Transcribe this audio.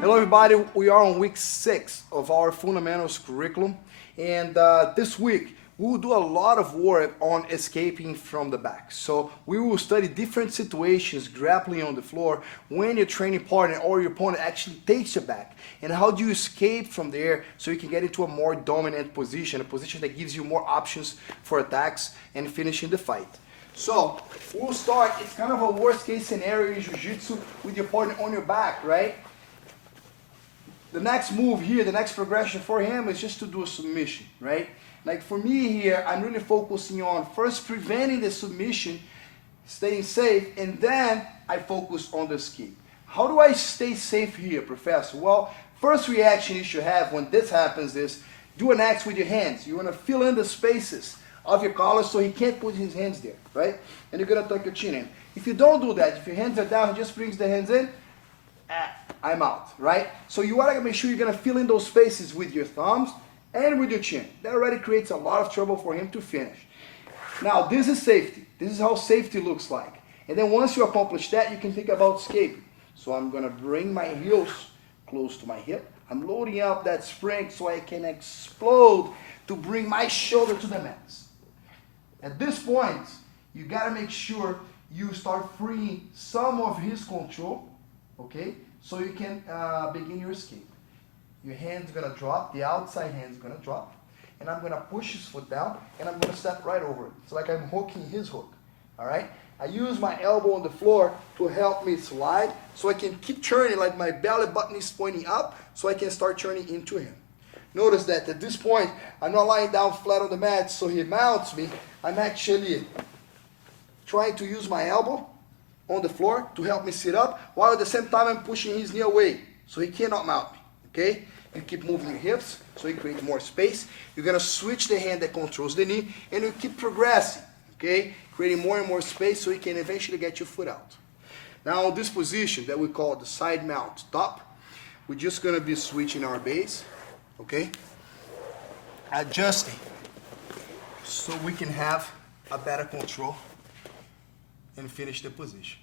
Hello everybody, we are on week 6 of our fundamentals curriculum, and this week we will do a lot of work on escaping from the back. So we will study different situations grappling on the floor when your training partner or your opponent actually takes you back, and how do you escape from there so you can get into a more dominant position, a position that gives you more options for attacks and finishing the fight. So we'll start, it's kind of a worst case scenario in Jiu-Jitsu with your partner on your back, right? The next move here, the next progression for him is just to do a submission, right? Like for me here, I'm really focusing on first preventing the submission, staying safe, and then I focus on the escape. How do I stay safe here, Professor? Well, first reaction you should have when this happens is do an X with your hands. You want to fill in the spaces of your collar so he can't put his hands there, right? And you're going to tuck your chin in. If you don't do that, if your hands are down, he just brings the hands in, I'm out, right? So you want to make sure you're going to fill in those spaces with your thumbs and with your chin. That already creates a lot of trouble for him to finish. Now, this is safety. This is how safety looks like. And then once you accomplish that, you can think about escaping. So I'm going to bring my heels close to my hip. I'm loading up that spring so I can explode to bring my shoulder to the mat. At this point, you got to make sure you start freeing some of his control, okay? So you can begin your escape. Your hand's gonna drop, the outside hand's gonna drop, and I'm gonna push his foot down, and I'm gonna step right over it. It's like I'm hooking his hook, all right? I use my elbow on the floor to help me slide, so I can keep turning, like my belly button is pointing up, so I can start turning into him. Notice that at this point, I'm not lying down flat on the mat, so he mounts me. I'm actually trying to use my elbow on the floor to help me sit up, while at the same time I'm pushing his knee away, so he cannot mount me, okay? You keep moving your hips, so you create more space. You're gonna switch the hand that controls the knee, and you keep progressing, okay? Creating more and more space so you can eventually get your foot out. Now on this position that we call the side mount top, we're just gonna be switching our base, okay? Adjusting, so we can have a better control and finish the position.